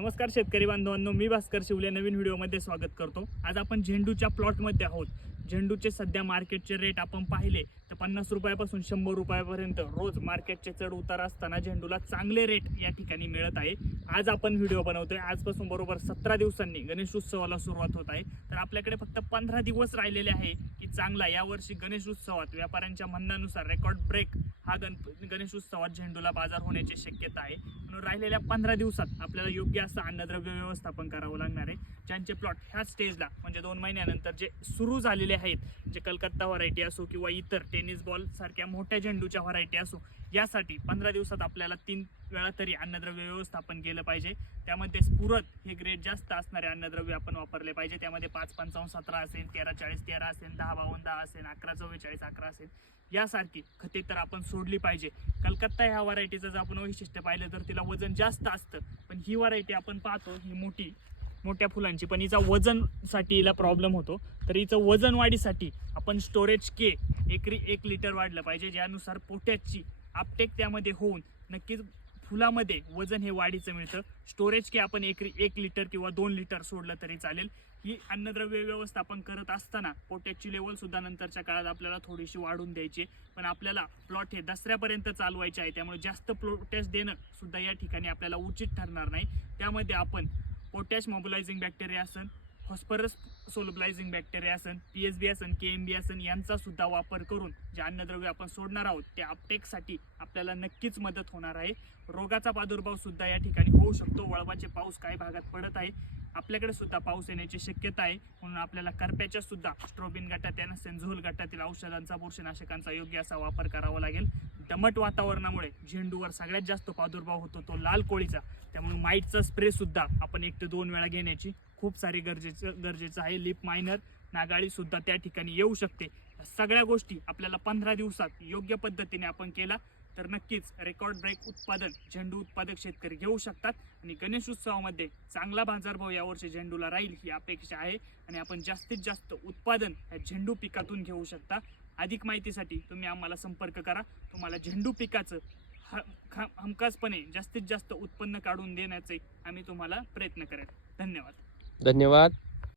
नमस्कार शेतकरी बांधवांनो, मी भास्कर शिवले नवीन व्हिडिओमध्ये स्वागत करतो। आज आपण झेंडूच्या प्लॉटमध्ये आहोत। झेंडूचे सध्या मार्केटचे रेट आपण पाहिले तर 50 रुपयापासून 100 रुपयापर्यंत रोज मार्केटचे चढ उतार असताना झेंडूला चांगले रेट या ठिकाणी मिळत आहे। आज आपण व्हिडिओ बनवतोय। आजपासून बरोबर 17 दिवसांनी गणेश उत्सवाला सुरुवात होत आहे। तर आपल्याकडे फक्त 15 दिवस राहिलेले आहे की चांगला यावर्षी गणेश उत्सवात व्यापाऱ्यांच्या म्हणण्यानुसार रेकॉर्ड ब्रेक हा गणेश उत्सवात झेंडूला बाजार होण्याची शक्यता आहे। म्हणून राहिलेल्या 15 दिवसात आपल्याला योग्य असं अन्नद्रव्य व्यवस्थापन करावं लागणार आहे। ज्यांचे प्लॉट ह्या स्टेजला म्हणजे 2 महिन्यानंतर जे सुरू झालेले आहेत, जे कलकत्ता व्हरायटी असो किंवा इतर टेनिस बॉल सारख्या मोठ्या झेंडूच्या व्हरायटी असो, यासाठी 15 दिवसात आपल्याला 3 वेळा तरी अन्नद्रव्य व्यवस्थापन केलं पाहिजे। त्यामध्ये स्फुरद हे ग्रेड जास्त असणारे अन्नद्रव्य आपण वापरले पाहिजे। त्यामध्ये 5-55-17 असेल, 13-40-13 असेल, 10-52-10 असेल, 11-44-11 असेल, यासारखी खते तर आपण सोडली पाहिजे। कलकत्ता ह्या व्हरायटीचं जर आपण वैशिष्ट्य पाहिलं तर तिला वजन जास्त असतं, पण ही व्हरायटी आपण पाहतो ही मोठ्या फुलांची, पण हिचा वजनसाठी हिला प्रॉब्लेम होतो। तर हिचं वजन वाढीसाठी आपण स्टोरेज के एकरी 1 लिटर वाढलं पाहिजे, ज्यानुसार पोटॅशची आपटेक त्यामध्ये होऊन नक्कीच फुलामध्ये वजन हे वाढीचं मिळतं। स्टोरेज के आपण एकरी 1 लिटर किंवा 2 लिटर सोडलं तरी चालेल। ही अन्नद्रव्य व्यवस्थापन करत असताना पोटॅशची लेवल सुद्धा नंतरच्या काळात आपल्याला थोडीशी वाढून द्यायची, पण आपल्याला प्लॉट हे दसऱ्यापर्यंत चालवायचे आहे, त्यामुळे जास्त पोटॅश देणं सुद्धा या ठिकाणी आपल्याला उचित ठरणार नाही। त्यामध्ये आपण पोटॅश मोबिलायझिंग बॅक्टेरिया असन, फॉस्फरस सोलुबलायझिंग बॅक्टेरिया असन, पीएसबी असन, केएमबी असन यांचा सुद्धा वापर करून जे अन्नद्रव्य आपण सोडणार आहोत त्या अपटेकसाठी आपल्याला नक्कीच मदत होणार आहे। रोगाचा प्रादुर्भाव सुद्धा या ठिकाणी होऊ शकतो। वळवाचे पाऊस काही भागात पडत आहे, आपल्याकडे सुद्धा पाऊस येण्याची शक्यता आहे। म्हणून आपल्याला करप्याच्या सुद्धा स्ट्रोबिन गटात नसेल झोल गटातील औषधांचा, बुरशीनाशकांचा योग्य असा वापर करावा लागेल। दमट वातावरणामुळे झेंडूवर सगळ्यात जास्त प्रादुर्भाव होतो तो लाल कोळीचा, त्यामुळे माईटचा स्प्रे सुद्धा आपण 1 ते 2 वेळा घेण्याची खूप सारी गरजेचं आहे। लिप मायनर, नागाळी सुद्धा त्या ठिकाणी येऊ शकते। सगळ्या गोष्टी आपल्याला 15 दिवसात योग्य पद्धतीने आपण केला तर नक्कीच रेकॉर्ड ब्रेक उत्पादन झेंडू उत्पादक शेतकरी घेऊ शकतात आणि गणेश उत्सवामध्ये चांगला बाजारभाव यावर्षी झेंडूला राहील ही अपेक्षा आहे आणि आपण जास्तीत जास्त उत्पादन या झेंडू पिकातून घेऊ शकता। अधिक माहितीसाठी तुम्ही आम्हाला संपर्क करा। तुम्हाला झेंडू पिकाचं हमखासपणे जास्तीत जास्त उत्पन्न काढून देण्याचे आम्ही तुम्हाला प्रयत्न करेल। धन्यवाद।